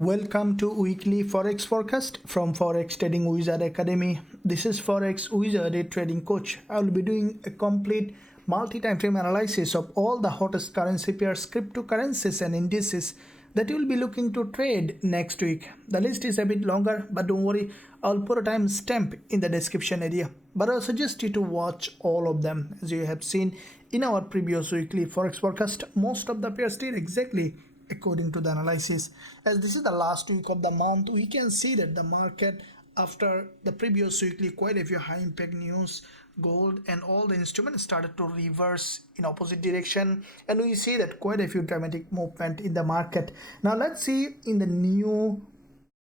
Welcome to weekly Forex forecast from Forex Trading Wizard Academy. This is Forex Wizard, a trading coach. I will be doing a complete multi-time frame analysis of all the hottest currency pairs, cryptocurrencies and indices that you will be looking to trade next week. The list is a bit longer, but don't worry, I'll put a time stamp in the description area. But I'll suggest you to watch all of them. As you have seen in our previous weekly Forex forecast, most of the pairs did exactly according to the analysis. As this is the last week of the month, we can see that the market, after the previous weekly quite a few high impact news, gold and all the instruments started to reverse in opposite direction, and we see that quite a few dramatic movement in the market. Now let's see in the new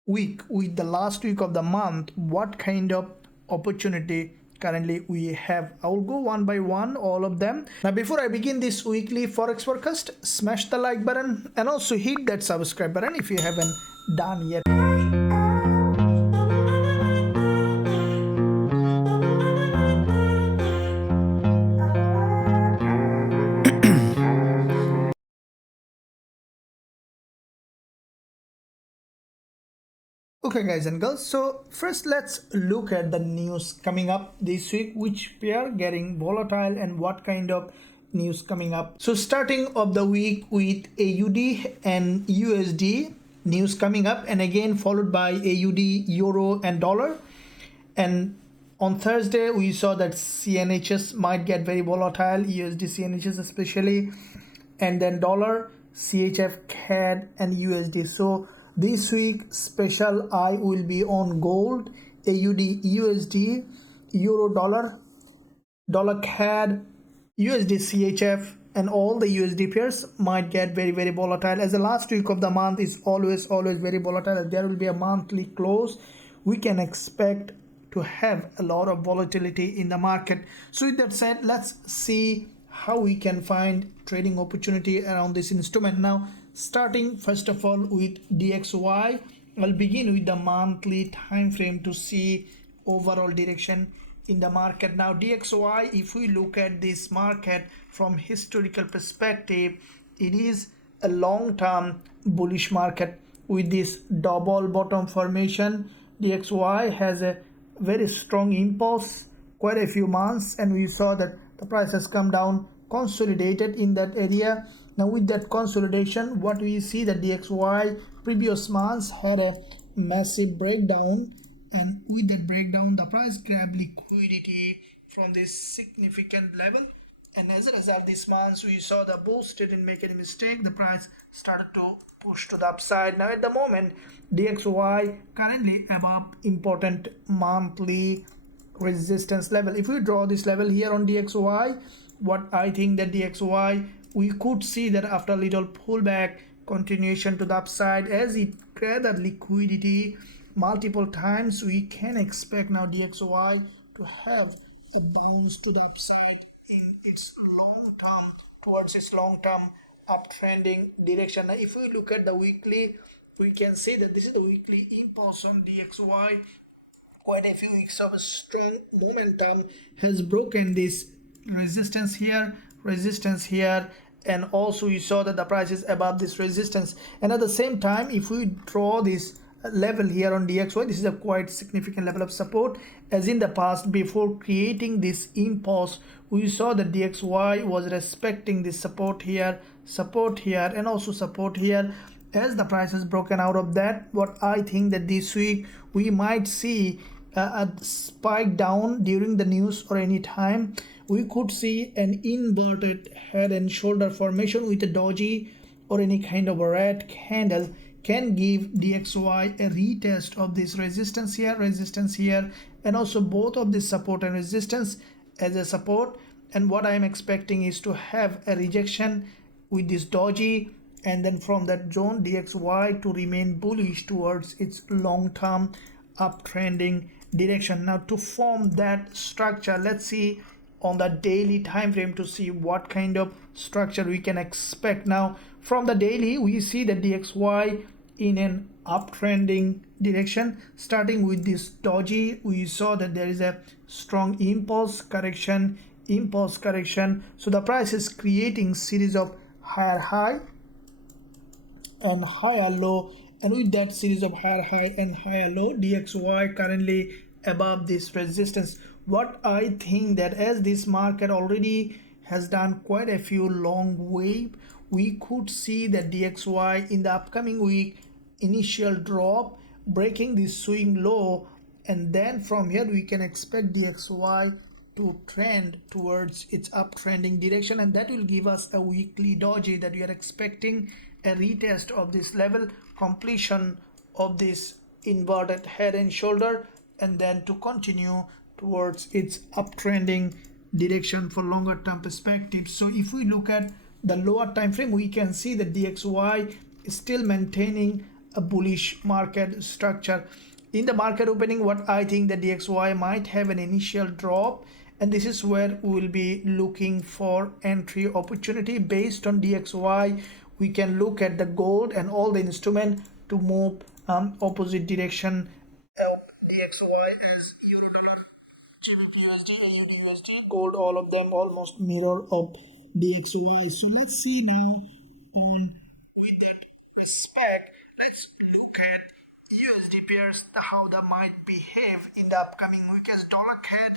week, with the last week of the month, what kind of opportunity currently we have. I will go one by one, all of them. Now before I begin this weekly Forex forecast, smash the like button and also hit that subscribe button if you haven't done yet. Okay guys and girls, so first let's look at the news coming up this week, which pair getting volatile and what kind of news coming up. So starting of the week with AUD and USD news coming up, and again followed by AUD, Euro and dollar. And on Thursday we saw that CNHs might get very volatile, USD CNHs especially, and then dollar, CHF, CAD and USD. So this week special eye will be on gold, AUD, USD, Euro, dollar, dollar CAD, USD CHF, and all the USD pairs might get very volatile, as the last week of the month is always very volatile. There will be a monthly close. We can expect to have a lot of volatility in the market. So with that said, let's see how we can find trading opportunity around this instrument. Now starting first of all with DXY, I'll begin with the monthly time frame to see overall direction in the market. Now DXY, if we look at this market from historical perspective, it is a long-term bullish market with this double bottom formation. DXY has a very strong impulse quite a few months, and we saw that the price has come down, consolidated in that area. Now with that consolidation, what we see that DXY previous months had a massive breakdown, and with that breakdown the price grabbed liquidity from this significant level, and as a result this month we saw the bulls didn't make any mistake, the price started to push to the upside. Now at the moment DXY currently above important monthly resistance level. If we draw this level here on DXY, what I think that DXY, we could see that after a little pullback, continuation to the upside as it gathered liquidity multiple times, we can expect now DXY to have the bounce to the upside in its long term, towards its long term uptrending direction. Now if we look at the weekly, we can see that this is the weekly impulse on DXY. Quite a few weeks of a strong momentum has broken this resistance here, and also you saw that the price is above this resistance. And at the same time, if we draw this level here on DXY, this is a quite significant level of support. As in the past, before creating this impulse, we saw that DXY was respecting this support here, and also support here. As the price has broken out of that, what I think that this week we might see a spike down during the news, or any time we could see an inverted head and shoulder formation with a doji or any kind of a red candle can give DXY a retest of this resistance here, and also both of this support and resistance as a support. And what I am expecting is to have a rejection with this doji, and then from that zone DXY to remain bullish towards its long-term uptrending direction. Now to form that structure, let's see on the daily time frame to see what kind of structure we can expect. Now from the daily, we see that DXY in an uptrending direction, starting with this doji. We saw that there is a strong impulse correction. So the price is creating series of higher high and higher low and with that series of higher high and higher low, DXY currently above this resistance. What I think that as this market already has done quite a few long wave, we could see that DXY in the upcoming week initial drop, breaking this swing low, and then from here we can expect DXY to trend towards its uptrending direction, and that will give us a weekly doji that we are expecting a retest of this level, completion of this inverted head and shoulder, and then to continue towards its uptrending direction for longer term perspective. So if we look at the lower time frame, we can see that DXY is still maintaining a bullish market structure. In the market opening, what I think that DXY might have an initial drop, and this is where we will be looking for entry opportunity. Based on DXY, we can look at the gold and all the instrument to move opposite direction of DXY as euro dollar, GBPUSD, EURUSD, gold, all of them almost mirror of DXY. So let's see now, and with that respect, let's look at USD pairs, how that might behave in the upcoming week, as dollar CAD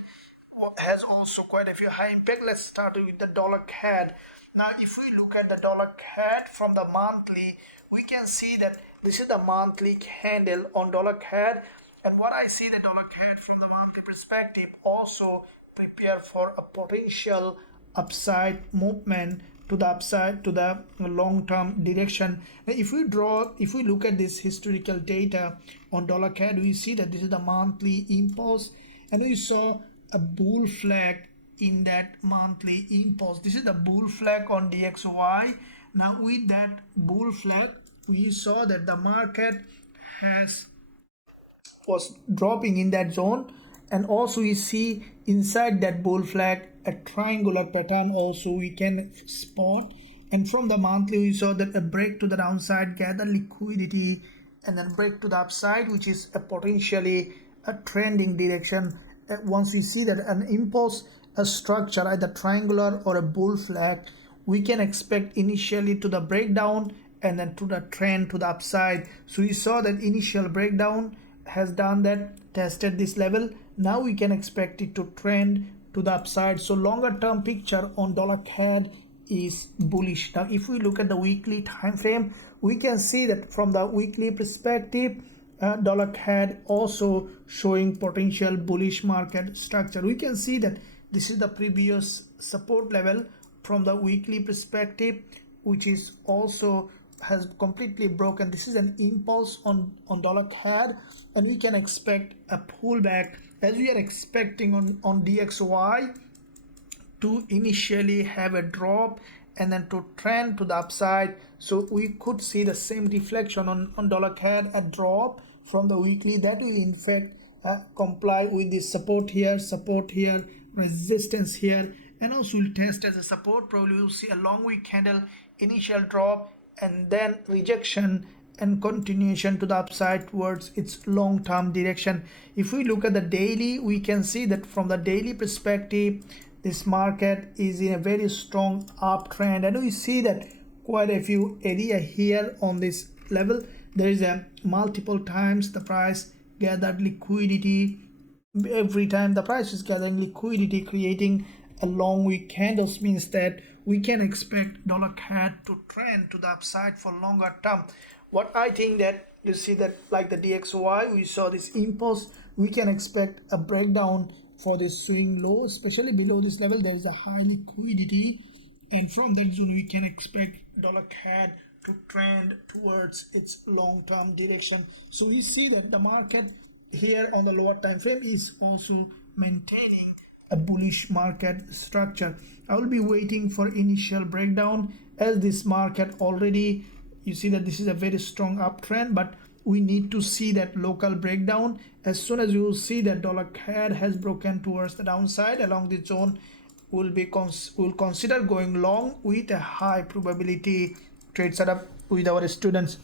has also quite a few high impact. Let's start with the dollar CAD. Now if we look at the dollar CAD from the monthly, we can see that this is the monthly candle on dollar CAD, and what I see the dollar CAD from the monthly perspective also prepare for a potential upside movement to the upside, to the long-term direction. Now if we look at this historical data on dollar CAD, we see that this is the monthly impulse, and we saw a bull flag in that monthly impulse. This is the bull flag on DXY. Now with that bull flag, we saw that the market was dropping in that zone, and also we see inside that bull flag a triangular pattern also we can spot. And from the monthly, we saw that a break to the downside, gather liquidity, and then break to the upside, which is a potentially a trending direction. Once we see that an impulse, a structure, either triangular or a bull flag, we can expect initially to the breakdown and then to the trend to the upside. So we saw that initial breakdown has done that, tested this level. Now we can expect it to trend to the upside. So longer term picture on dollar CAD is bullish. Now if we look at the weekly time frame, we can see that from the weekly perspective, dollar CAD also showing potential bullish market structure. We can see that this is the previous support level from the weekly perspective, which is also has completely broken. This is an impulse on dollar CAD, and we can expect a pullback as we are expecting on DXY to initially have a drop and then to trend to the upside. So we could see the same reflection on dollar CAD, a drop from the weekly that will in fact comply with the support here, resistance here, and also will test as a support. Probably we'll see a long wick candle, initial drop, and then rejection and continuation to the upside towards its long-term direction. If we look at the daily, we can see that from the daily perspective, this market is in a very strong uptrend, and we see that quite a few area here on this level. There is a multiple times the price gathered liquidity. Every time the price is gathering liquidity, creating a long wick candles, means that we can expect dollar CAD to trend to the upside for longer term. What I think that you see that like the DXY, we saw this impulse, we can expect a breakdown for this swing low, especially below this level. There is a high liquidity, and from that zone we can expect dollar CAD to trend towards its long-term direction. So we see that the market here on the lower time frame is also maintaining a bullish market structure. I will be waiting for initial breakdown, as this market already, you see that this is a very strong uptrend, but we need to see that local breakdown. As soon as you will see that dollar CAD has broken towards the downside along this zone, we'll consider going long with a high probability trade setup with our students.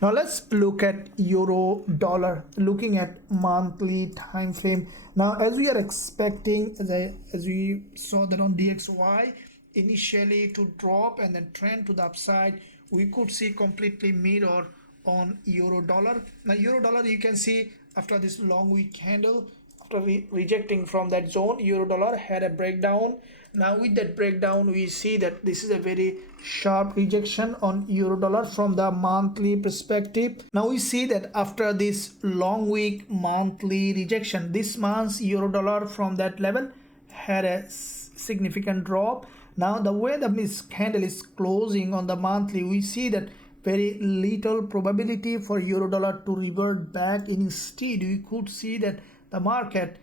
Now let's look at euro dollar, looking at monthly time frame. Now as we are expecting, as we saw that on DXY initially to drop and then trend to the upside, we could see completely mirror on euro dollar. Now euro dollar, you can see after this long week candle, after rejecting from that zone, euro dollar had a breakdown. Now with that breakdown, we see that this is a very sharp rejection on euro dollar from the monthly perspective. Now we see that after this long week monthly rejection, this month's euro dollar from that level had a significant drop. Now the way the candle is closing on the monthly, we see that very little probability for euro dollar to revert back. Instead, we could see that the market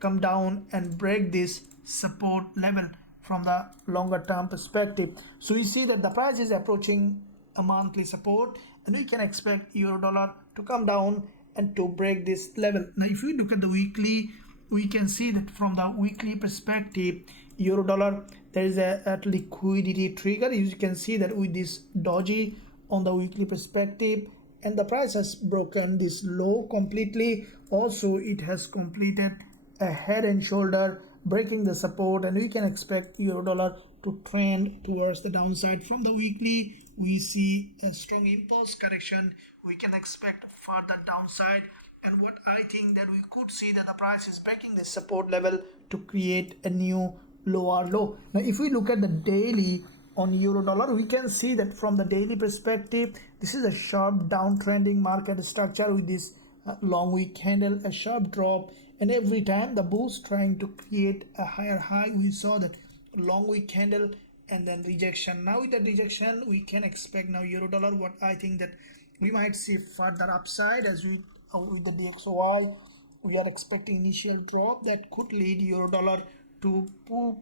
come down and break this support level from the longer term perspective. So we see that the price is approaching a monthly support, and we can expect euro dollar to come down and to break this level. Now if we look at the weekly, we can see that from the weekly perspective, euro dollar, there is a liquidity trigger. As you can see that with this doji on the weekly perspective, and the price has broken this low completely. Also it has completed a head and shoulder breaking the support, and we can expect euro dollar to trend towards the downside. From the weekly, we see a strong impulse correction. We can expect further downside, and what I think that we could see that the price is breaking the support level to create a new lower low. Now if we look at the daily on euro dollar, we can see that from the daily perspective, this is a sharp downtrending market structure with this long week candle, a sharp drop, and every time the bulls trying to create a higher high, we saw that long week candle and then rejection. Now with the rejection, we can expect now euro dollar, what I think that we might see further upside as we with the DXY. We are expecting initial drop that could lead euro dollar to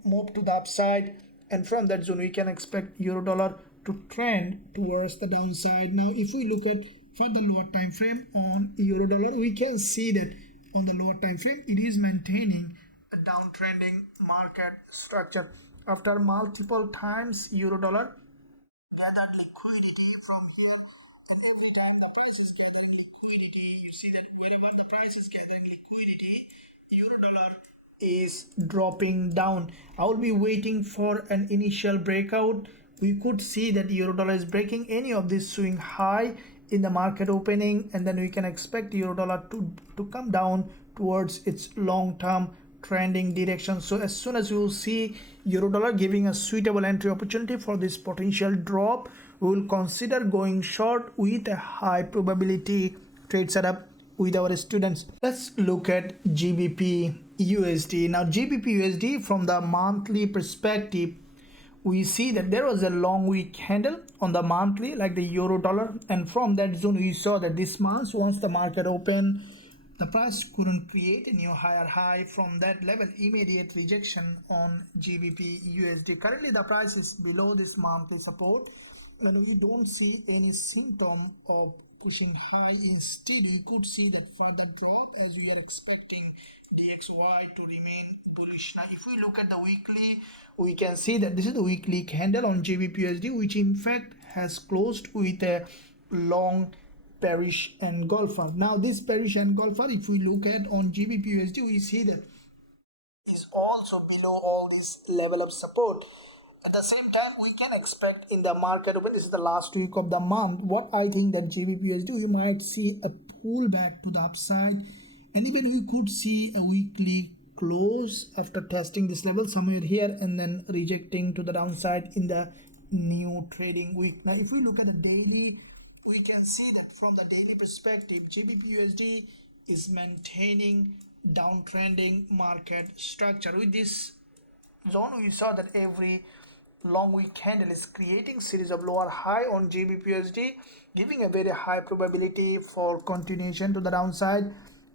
move to the upside, and from that zone we can expect euro dollar to trend towards the downside. Now if we look at for the lower time frame on euro dollar, we can see that on the lower time frame it is maintaining a downtrending market structure. After multiple times euro dollar gathered liquidity from here, and every time the price is gathering liquidity, you see that whenever the price is gathering liquidity, euro dollar is dropping down. I will be waiting for an initial breakout. We could see that euro dollar is breaking any of this swing high in the market opening, and then we can expect euro dollar to come down towards its long-term trending direction. So as soon as you will see euro dollar giving a suitable entry opportunity for this potential drop, we will consider going short with a high probability trade setup with our students. Let's look at GBP USD. Now GBP USD, from the monthly perspective, we see that there was a long week candle on the monthly like the euro dollar, and from that zone we saw that this month, once the market opened, the price couldn't create a new higher high. From that level, immediate rejection on GBP USD. Currently the price is below this monthly support, and we don't see any symptom of pushing high. Instead, we could see that further drop as we are expecting DXY to remain bullish. Now if we look at the weekly, we can see that this is the weekly candle on GBPUSD, which in fact has closed with a long bearish engulfer. Now this bearish engulfer, if we look at on GBPUSD, we see that is also below all this level of support. At the same time, we can expect in the market open, this is the last week of the month, what I think that GBPUSD, we might see a pullback to the upside, and even we could see a weekly close after testing this level somewhere here and then rejecting to the downside in the new trading week. Now if we look at the daily, we can see that from the daily perspective, GBPUSD is maintaining downtrending market structure. With this zone, we saw that every long week candle is creating series of lower high on GBPUSD, giving a very high probability for continuation to the downside,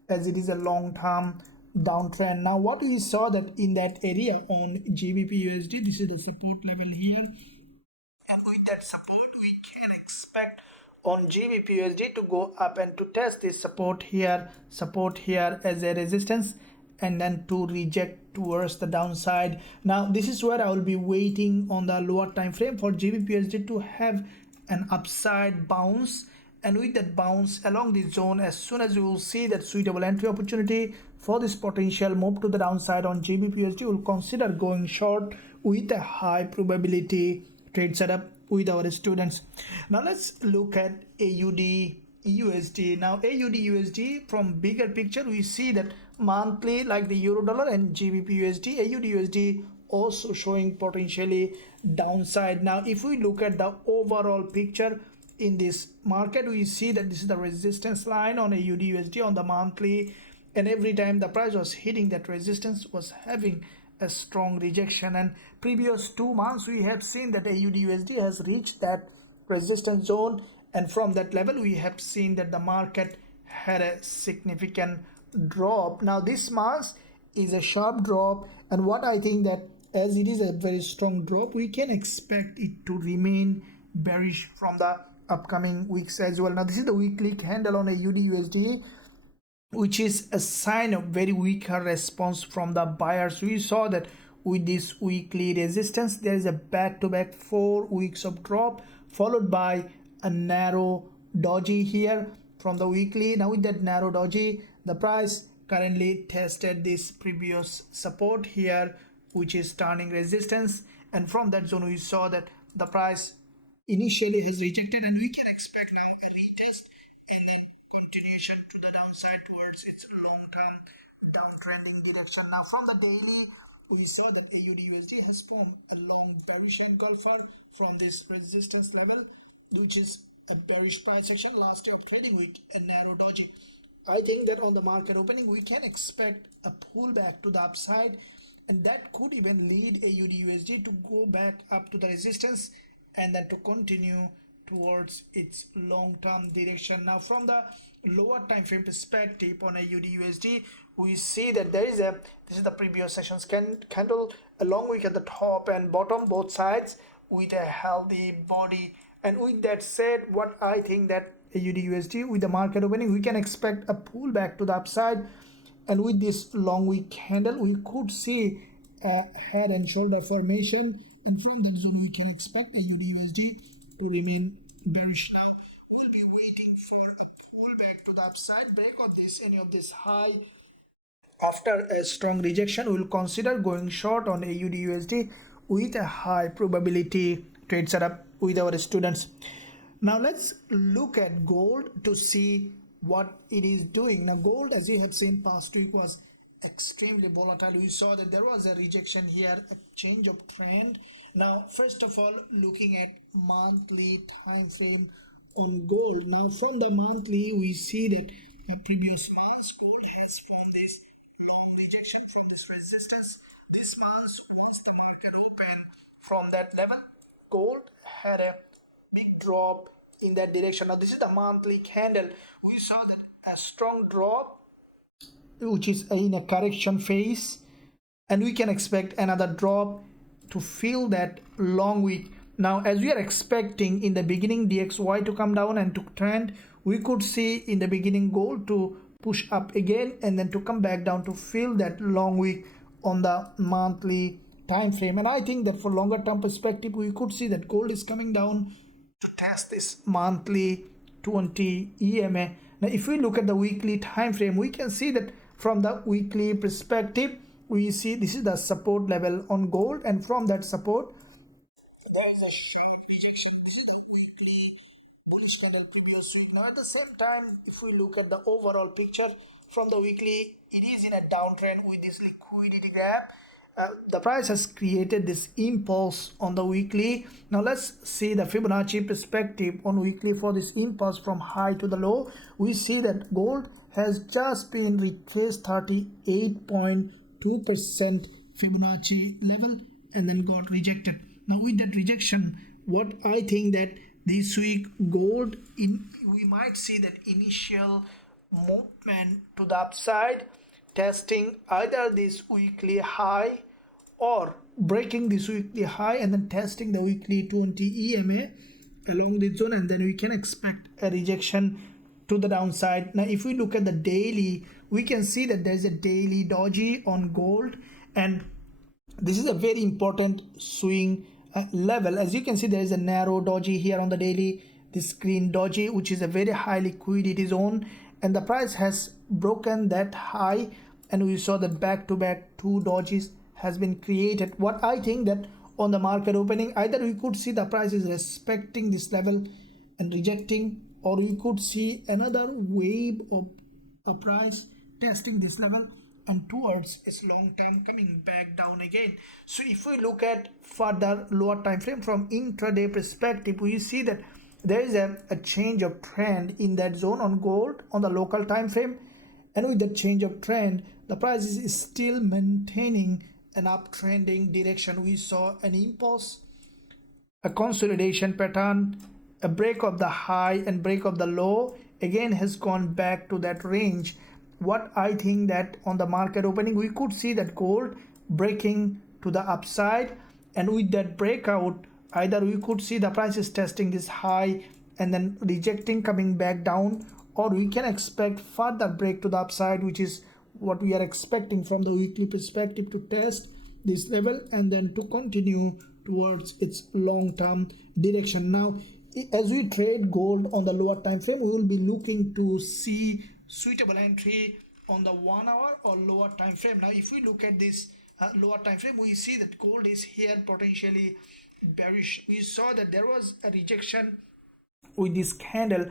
as it is a long-term downtrend. Now what we saw that in that area on GBPUSD, this is the support level here, and with that support we can expect on GBPUSD to go up and to test this support here as a resistance, and then to reject towards the downside. Now this is where I will be waiting on the lower time frame for GBPUSD to have an upside bounce, and with that bounce along this zone, as soon as you will see that suitable entry opportunity for this potential move to the downside on GBPUSD, will consider going short with a high probability trade setup with our students. Now let's look at AUD USD. Now AUD USD, from bigger picture we see that monthly, like the euro dollar and GBPUSD, AUD USD also showing potentially downside. Now if we look at the overall picture in this market, we see that this is the resistance line on AUD USD on the monthly, and every time the price was hitting that resistance was having a strong rejection. And previous 2 months we have seen that AUD USD has reached that resistance zone, and from that level we have seen that the market had a significant drop. Now this month is a sharp drop, and what I think that as it is a very strong drop, we can expect it to remain bearish from the upcoming weeks as well. Now this is the weekly candle on AUD USD, which is a sign of very weaker response from the buyers. We saw that with this weekly resistance there is a back-to-back 4 weeks of drop, followed by a narrow doji here from the weekly. Now with that narrow doji, the price currently tested this previous support here, which is turning resistance, and from that zone we saw that the price initially has rejected, and we can expect now a retest and then continuation to the downside towards its long-term downtrending direction. Now from the daily, we saw that AUD USD has formed a long bearish engulfer from this resistance level, which is a bearish price action last day of trading week, a narrow doji. I think that on the market opening we can expect a pullback to the upside, and that could even lead AUD USD to go back up to the resistance and then to continue towards its long-term direction. Now from the lower time frame perspective on AUD USD, we see that this is the previous session's candle, a long wick at the top and bottom, both sides with a healthy body. And with that said, what I think that AUD USD with the market opening, we can expect a pullback to the upside, and with this long wick candle we could see a head and shoulder formation, and from that zone we can expect AUD USD to remain bearish. Now we'll be waiting for a pullback to the upside, break of this any of this high. After a strong rejection, we'll consider going short on AUD USD with a high probability trade setup with our students. Now let's look at gold to see what it is doing. Now gold, as you have seen past week, was extremely volatile. We saw that there was a rejection here, a change of trend. Now first of all, looking at monthly time frame on gold. Now from the monthly we see that previous months gold has formed this long rejection from this resistance. This month, once the market opened from that level, gold had a big drop in that direction. Now this is the monthly candle. We saw that a strong drop, which is in a correction phase, and we can expect another drop to fill that long wick. Now as we are expecting in the beginning DXY to come down and to trend, we could see in the beginning gold to push up again and then to come back down to fill that long wick on the monthly time frame. And I think that for longer term perspective we could see that gold is coming down to test this monthly 20 EMA. Now if we look at the weekly time frame, we can see that from the weekly perspective we see this is the support level on gold, and from that support there is a sharp rejection. This is the weekly bullish candle previous week. Now at the same time, if we look at the overall picture from the weekly, it is in a downtrend with this liquidity gap. The price has created this impulse on the weekly. Now let's see the Fibonacci perspective on weekly for this impulse from high to the low. We see that gold has just been retraced 38.2% Fibonacci level and then got rejected. Now with that rejection, what I think that this week gold, we might see that initial movement to the upside, testing either this weekly high or breaking this weekly high and then testing the weekly 20 EMA along this zone, and then we can expect a rejection to the downside. Now if we look at the daily, we can see that there is a daily doji on gold, and this is a very important swing level. As you can see, there is a narrow doji here on the daily, this green doji, which is a very high liquidity zone, and the price has broken that high, and we saw that back to back 2 dojis has been created. What I think that on the market opening, either we could see the price is respecting this level and rejecting, or we could see another wave of a price testing this level and towards its long term coming back down again. So if we look at further lower time frame from intraday perspective, we see that there is a change of trend in that zone on gold on the local time frame, and with the change of trend, the price is still maintaining an uptrending direction. We saw an impulse, a consolidation pattern, a break of the high and break of the low, again has gone back to that range. What I think that on the market opening, we could see that gold breaking to the upside, and with that breakout, either we could see the price is testing this high and then rejecting, coming back down, or we can expect further break to the upside, which is what we are expecting from the weekly perspective, to test this level and then to continue towards its long-term direction. Now, as we trade gold on the lower time frame, we will be looking to see suitable entry on the 1 hour or lower time frame. Now, if we look at this lower time frame, we see that gold is here potentially bearish. We saw that there was a rejection with this candle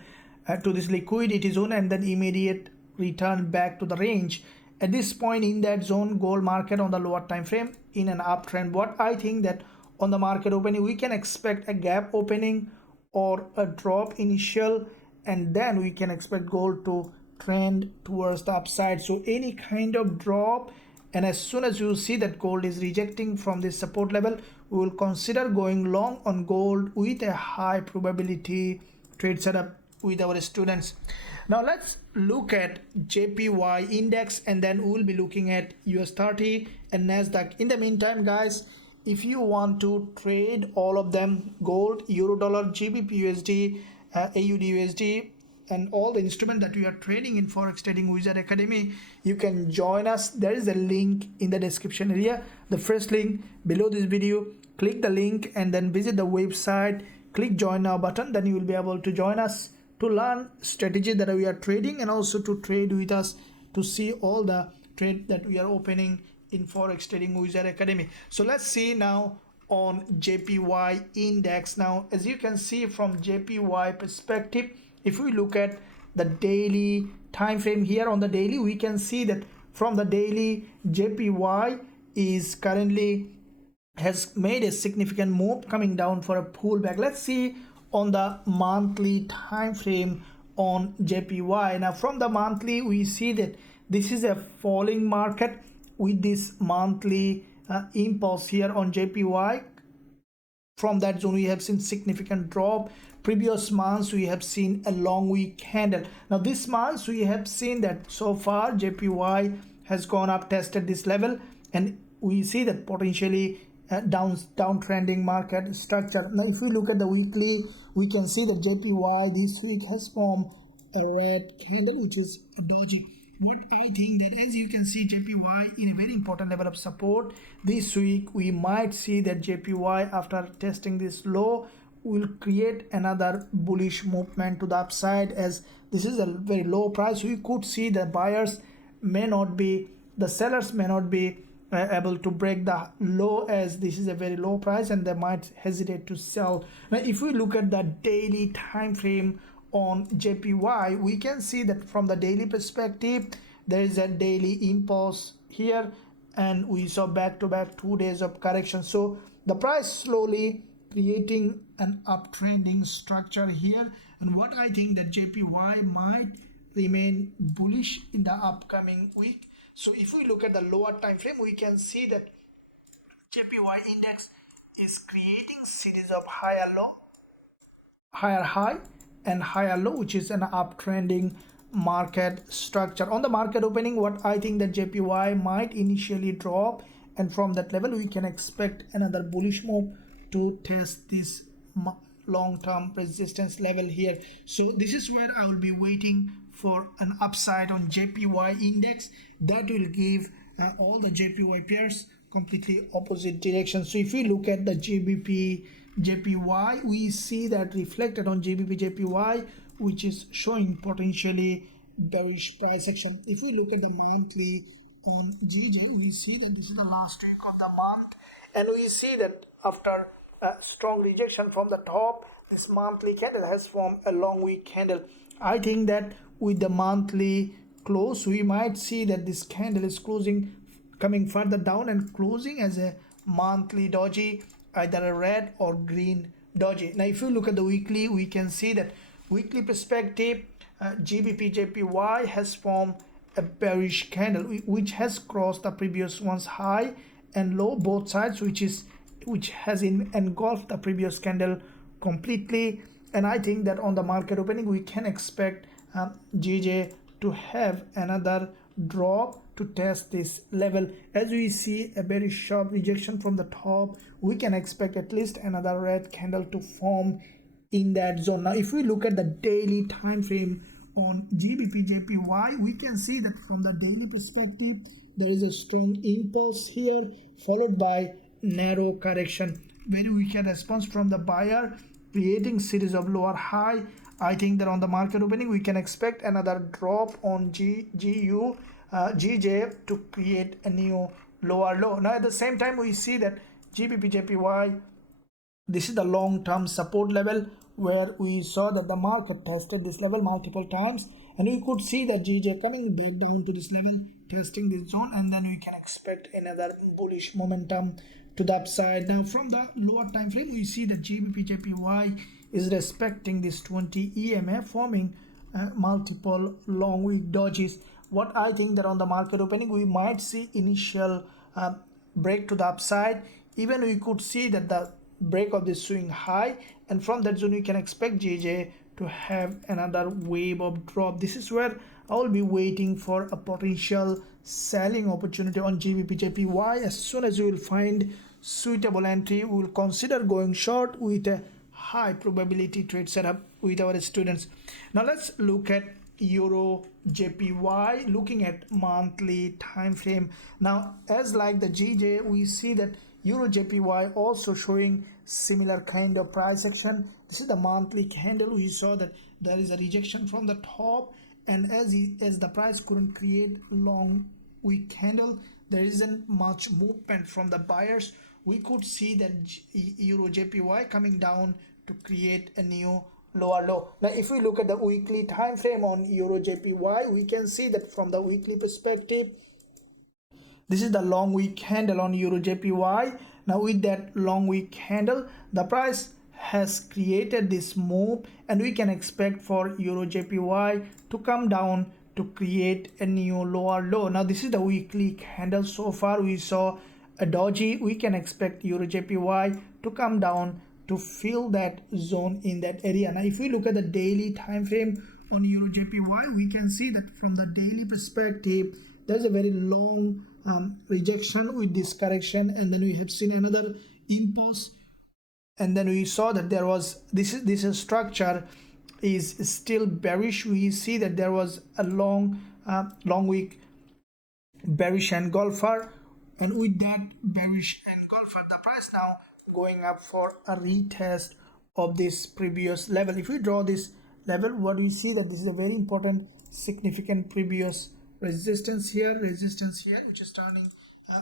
to this liquidity zone and then immediate return back to the range. At this point in that zone, gold market on the lower time frame in an uptrend. What I think that on the market opening, we can expect a gap opening or a drop initial, and then we can expect gold to trend towards the upside. So any kind of drop, and as soon as you see that gold is rejecting from this support level, we will consider going long on gold with a high probability trade setup with our students. Now let's look at JPY index, and then we will be looking at US30 and NASDAQ. In the meantime, guys, if you want to trade all of them, gold, euro dollar, GBPUSD, AUD/USD, and all the instrument that we are trading in Forex Trading Wizard Academy, you can join us. There is a link in the description area, the first link below this video. Click the link and then visit the website, click join now button, then you will be able to join us to learn strategy that we are trading and also to trade with us, to see all the trade that we are opening in Forex Trading Wizard Academy. So let's see now on JPY index. Now, as you can see from JPY perspective, if we look at the daily time frame here on the daily, we can see that from the daily, JPY is currently has made a significant move coming down for a pullback. Let's see on the monthly time frame on JPY. Now from the monthly, we see that this is a falling market with this monthly impulse here on JPY. From that zone, we have seen significant drop. Previous months, we have seen a long week candle. Now this month, we have seen that so far JPY has gone up, tested this level, and we see that potentially downtrending market structure. Now if we look at the weekly, we can see that JPY this week has formed a red candle, which is dodgy. What I think that, as you can see, JPY in a very important level of support. This week we might see that JPY, after testing this low, will create another bullish movement to the upside, as this is a very low price. We could see the buyers may not be, the sellers may not be able to break the low, as this is a very low price and they might hesitate to sell. Now if we look at the daily time frame on JPY, we can see that from the daily perspective, there is a daily impulse here, and we saw back-to-back 2 days of correction. So the price slowly creating an uptrending structure here, and what I think that JPY might remain bullish in the upcoming week. So if we look at the lower time frame, we can see that JPY index is creating series of higher low, higher high and higher low, which is an uptrending market structure. On the market opening, what I think that JPY might initially drop, and from that level we can expect another bullish move to test this long-term resistance level here. So this is where I will be waiting for an upside on JPY index that will give all the JPY pairs completely opposite direction. So if we look at the GBP JPY, we see that reflected on GBP JPY, which is showing potentially bearish price action. If we look at the monthly on GJ, we see that this is the last week of the month, and we see that after a strong rejection from the top, this monthly candle has formed a long wick candle. I think that with the monthly close, we might see that this candle is closing, coming further down and closing as a monthly doji, either a red or green doji. Now if you look at the weekly, we can see that weekly perspective, GBPJPY has formed a bearish candle which has crossed the previous one's high and low both sides, which has engulfed the previous candle completely. And I think that on the market opening we can expect GJ to have another drop to test this level. As we see a very sharp rejection from the top, we can expect at least another red candle to form in that zone. Now if we look at the daily time frame on GBPJPY, we can see that from the daily perspective there is a strong impulse here followed by narrow correction, very weak response from the buyer creating series of lower high. I think that on the market opening we can expect another drop on GJ to create a new lower low. Now at the same time we see that GBPJPY, this is the long-term support level where we saw that the market tested this level multiple times, and we could see that GJ coming back down to this level, testing this zone, and then we can expect another bullish momentum to the upside. Now from the lower time frame we see that GBPJPY is respecting this 20 EMA, forming multiple long wick dojis. What I think that on the market opening we might see initial break to the upside. Even we could see that the break of this swing high, and from that zone we can expect JJ to have another wave of drop. This is where I will be waiting for a potential selling opportunity on GBPJPY. As soon as we will find suitable entry, we will consider going short with a high probability trade setup with our students. Now let's look at EURUJPY, looking at monthly time frame. Now as like the GJ, we see that EURUJPY also showing similar kind of price action. This is the monthly candle. We saw that there is a rejection from the top, and as the price couldn't create long wick candle, there isn't much movement from the buyers. We could see that EURUJPY coming down to create a new lower low. Now if we look at the weekly time frame on EURUJPY, we can see that from the weekly perspective, this is the long wick candle on EURUJPY. Now with that long wick candle, the price has created this move, and we can expect for EURUJPY to come down to create a new lower low. Now this is the weekly candle. So far we saw a doji. We can expect EURUJPY to come down to fill that zone in that area. Now if we look at the daily time frame on EURUJPY, we can see that from the daily perspective there's a very long rejection with this correction, and then we have seen another impulse, and then we saw that there was this structure is still bearish. We see that there was a long wick bearish engulfer, and with that bearish engulfer, the price now going up for a retest of this previous level. If we draw this level, what we see that this is a very important significant previous resistance here, which is turning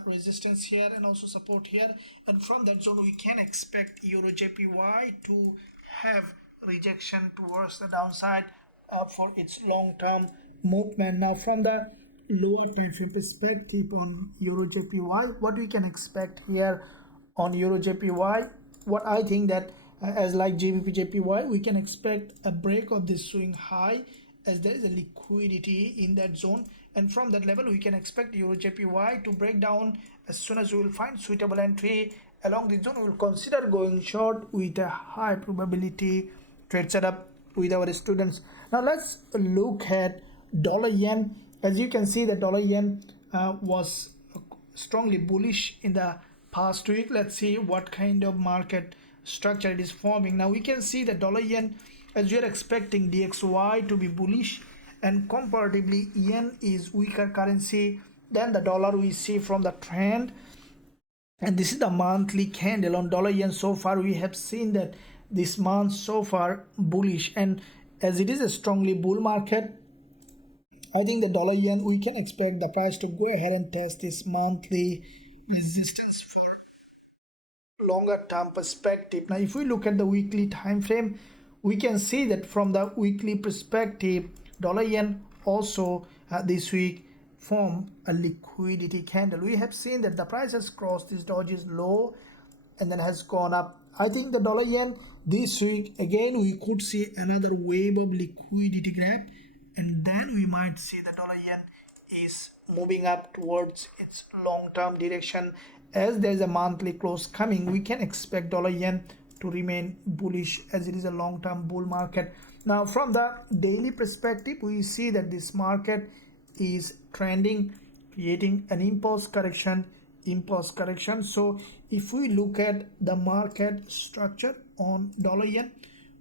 resistance here, and also support here, and from that zone we can expect EURUJPY to have rejection towards the downside for its long-term movement. Now from the lower time frame perspective on EURUJPY, what we can expect here on EURUJPY, what I think that as like GBPJPY, we can expect a break of this swing high, as there is a liquidity in that zone, and from that level we can expect EURUJPY to break down. As soon as we will find suitable entry along this zone, we will consider going short with a high probability trade setup with our students. Now let's look at dollar yen. As you can see, the dollar yen was strongly bullish in the past week. Let's see what kind of market structure it is forming. Now we can see the dollar yen, as we are expecting DXY to be bullish, and comparatively yen is weaker currency than the dollar. We see from the trend, and this is the monthly candle on dollar yen. So far we have seen that this month so far bullish, and as it is a strongly bull market, I think the dollar yen, we can expect the price to go ahead and test this monthly resistance for longer term perspective. Now if we look at the weekly time frame, we can see that from the weekly perspective, dollar yen also this week form a liquidity candle. We have seen that the price has crossed this dodgy low and then has gone up. I think the dollar yen this week again we could see another wave of liquidity grab, and then we might see the dollar yen is moving up towards its long-term direction. As there is a monthly close coming, we can expect dollar yen to remain bullish as it is a long-term bull market. Now from the daily perspective, we see that this market is trending, creating an impulse correction. So if we look at the market structure on dollar yen,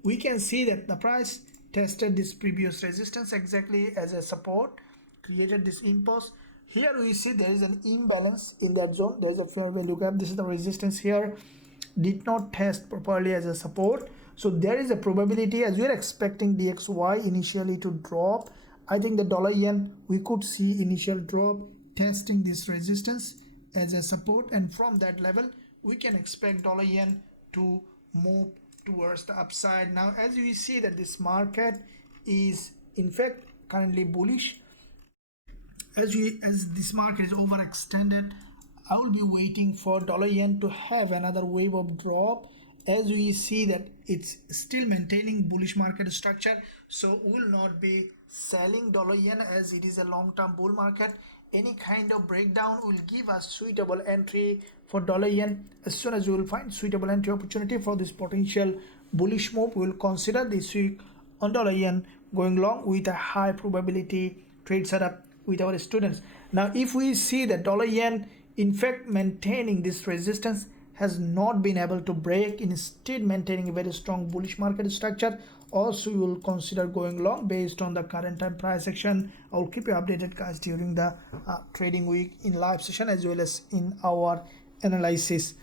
we can see that the price tested this previous resistance exactly as a support, created this impulse. Here we see there is an imbalance in that zone. There is a fair value gap. This is the resistance here, did not test properly as a support. So there is a probability, as we are expecting DXY initially to drop, I think the dollar yen we could see initial drop testing this resistance as a support, and from that level we can expect dollar yen to move towards the upside. Now as we see that this market is in fact currently bullish, as this market is overextended, I will be waiting for dollar yen to have another wave of drop. As we see that it's still maintaining bullish market structure, so we will not be selling dollar yen as it is a long-term bull market. Any kind of breakdown will give us suitable entry for dollar yen. As soon as we will find suitable entry opportunity for this potential bullish move, we will consider this week on dollar yen going long with a high probability trade setup with our students. Now if we see that dollar yen in fact maintaining this resistance has not been able to break, instead maintaining a very strong bullish market structure, also we will consider going long based on the current time price action. I will keep you updated guys during the trading week in live session as well as in our analysis.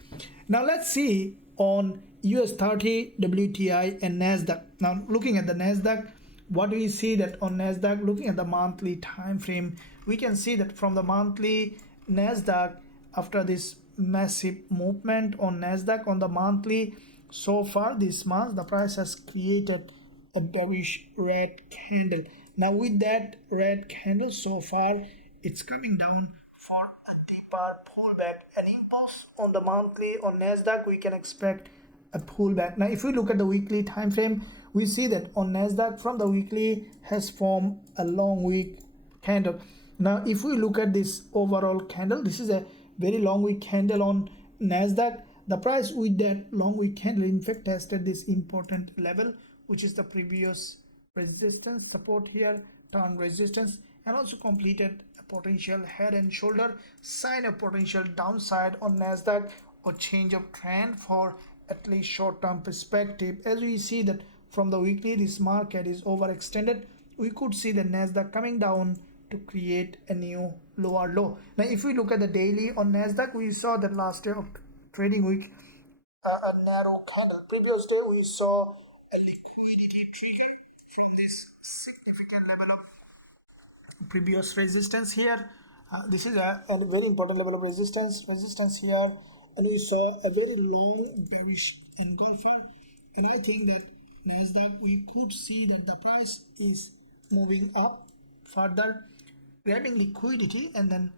Now let's see on US30, WTI and NASDAQ. Now looking at the NASDAQ, what do we see that on NASDAQ, looking at the monthly time frame, we can see that from the monthly NASDAQ, after this massive movement on NASDAQ on the monthly, so far this month the price has created a bearish red candle. Now with that red candle so far, it's coming down for a deeper pullback, an impulse on the monthly. On NASDAQ we can expect a pullback. Now if we look at the weekly time frame, we see that on NASDAQ from the weekly has formed a long wick candle. Now if we look at this overall candle, this is a very long wick candle on NASDAQ. The price with that long wick candle in fact tested this important level, which is the previous resistance support here, turn resistance, and also completed a potential head and shoulder, sign of potential downside on NASDAQ or change of trend for at least short-term perspective. As we see that from the weekly this market is overextended, we could see the NASDAQ coming down to create a new lower low. Now if we look at the daily on NASDAQ, we saw that last day of trading week a narrow candle. Previous day we saw a liquidity trigger from this significant level of previous resistance here. This is a very important level of resistance here, and we saw a very long bearish engulfer, and I think that NASDAQ we could see that the price is moving up further, grabbing liquidity and then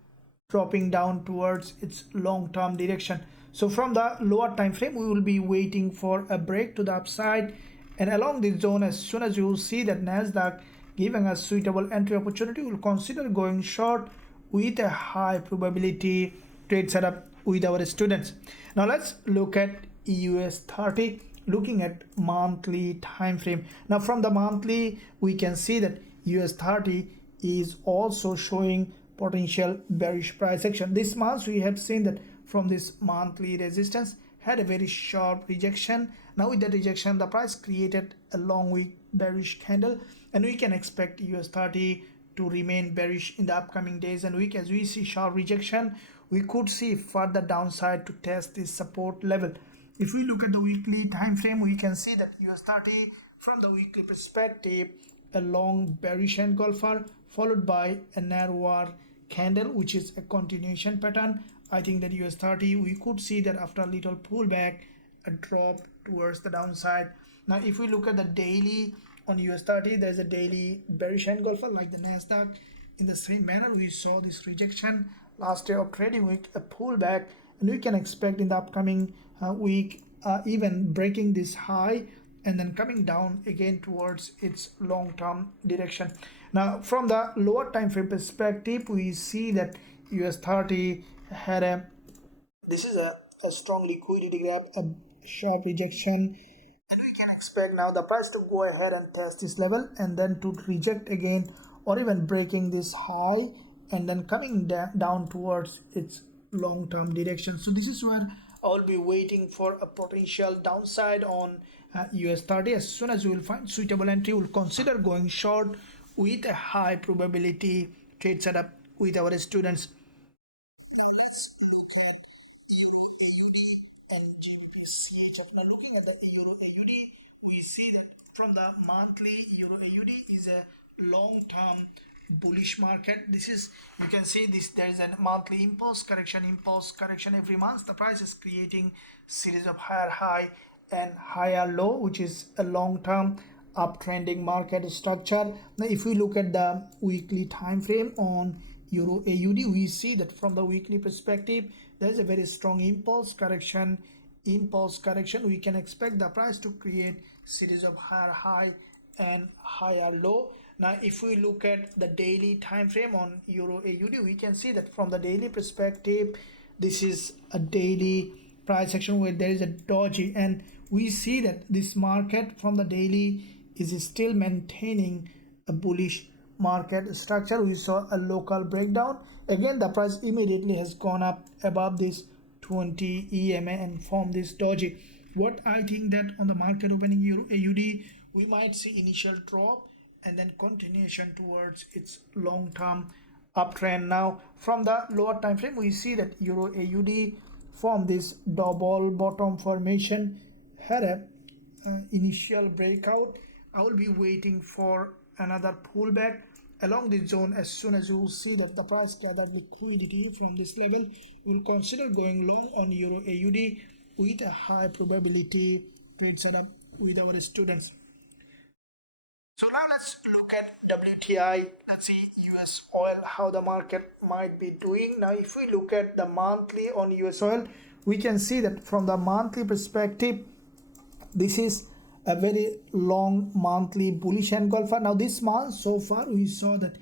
dropping down towards its long-term direction. So from the lower time frame we will be waiting for a break to the upside, and along this zone, as soon as you will see that NASDAQ giving us suitable entry opportunity, we will consider going short with a high probability trade setup with our students. Now let's look at EURUSD, looking at monthly time frame. Now from the monthly we can see that EURUSD is also showing potential bearish price action. This month we have seen that from this monthly resistance had a very sharp rejection. Now with that rejection the price created a long wick bearish candle, and we can expect EURUSD to remain bearish in the upcoming days and week. As we see sharp rejection, we could see further downside to test this support level. If we look at the weekly time frame, we can see that EURUSD from the weekly perspective, a long bearish engulfer followed by a narrower candle, which is a continuation pattern. I think that US30 we could see that after a little pullback, a drop towards the downside. Now if we look at the daily on US30, there's a daily bearish engulfer like the NASDAQ. In the same manner, we saw this rejection last day of trading week, a pullback, and we can expect in the upcoming week even breaking this high and then coming down again towards its long-term direction. Now from the lower time frame perspective, we see that US30 had this is a strong liquidity gap, a sharp rejection, and we can expect now the price to go ahead and test this level and then to reject again or even breaking this high and then coming down towards its long-term direction. So this is where I'll be waiting for a potential downside on US30. As soon as we will find suitable entry, we'll consider going short with a high probability trade setup with our students. Let's look at EURUSD and GBPUSD. Now looking at the EURUSD, we see that from the monthly EURUSD is a long-term bullish market. This is, you can see this, there is a monthly impulse correction every month. The price is creating series of higher high and higher low, which is a long-term uptrending market structure. Now if we look at the weekly time frame on EURUSD, we see that from the weekly perspective there is a very strong impulse correction. We can expect the price to create series of higher high and higher low. Now if we look at the daily time frame on EURUSD, we can see that from the daily perspective, this is a daily price action where there is a doji, and we see that this market from the daily is still maintaining a bullish market structure. We saw a local breakdown. Again, the price immediately has gone up above this 20 EMA and formed this doji. What I think that on the market opening EURUSD, we might see initial drop and then continuation towards its long-term uptrend. Now from the lower time frame, we see that EURUSD formed this double bottom formation, had a initial breakout. I will be waiting for another pullback along this zone. As soon as you will see that the price gathered liquidity from this level, we will consider going long on EURUSD with a high probability trade setup with our students. So now let's look at WTI. Let's see US oil, how the market might be doing. Now if we look at the monthly on US oil, we can see that from the monthly perspective, this is a very long monthly bullish engulfer. Now this month so far, we saw that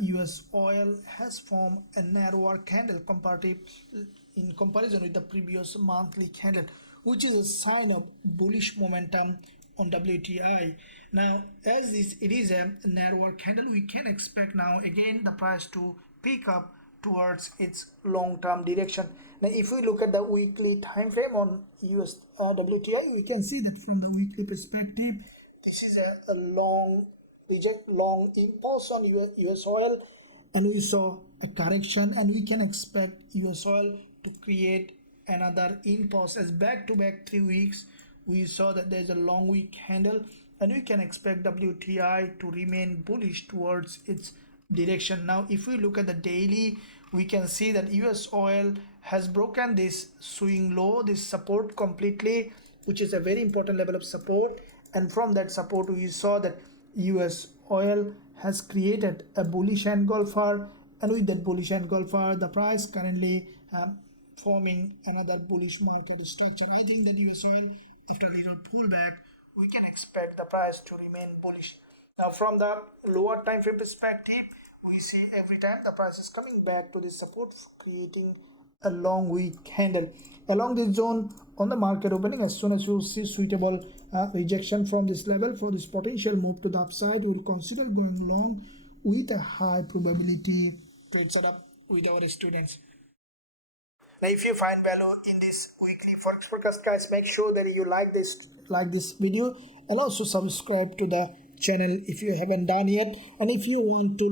US oil has formed a narrower candle in comparison with the previous monthly candle, which is a sign of bullish momentum on WTI. Now as it is a narrower candle, we can expect now again the price to pick up towards its long-term direction. Now if we look at the weekly time frame on WTI, we can see that from the weekly perspective, this is a long impulse on US oil, and we saw a correction, and we can expect US oil to create another impulse. As back-to-back 3 weeks, we saw that there's a long week candle, and we can expect WTI to remain bullish towards its direction. Now if we look at the daily, we can see that US oil has broken this swing low, this support completely, which is a very important level of support, and from that support we saw that US oil has created a bullish engulfer, and with that bullish engulfer, the price currently forming another bullish market structure. I think that US oil, after a little pullback, we can expect the price to remain bullish. Now from the lower time frame perspective, we see every time the price is coming back to this support, creating a long week candle along this zone on the market opening. As soon as you see suitable rejection from this level for this potential move to the upside, we will consider going long with a high probability trade setup with our students. Now if you find value in this weekly forex forecast, guys, make sure that you like this video, and also subscribe to the channel if you haven't done yet. And if you want to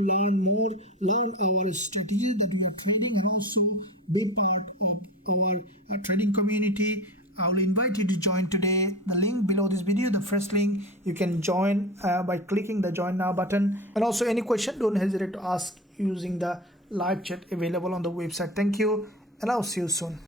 learn our strategy that we are trading, and also be part of our trading community, I will invite you to join today. The link below this video, the first link, you can join by clicking the join now button. And also any question, don't hesitate to ask using the live chat available on the website. Thank you, and I'll see you soon.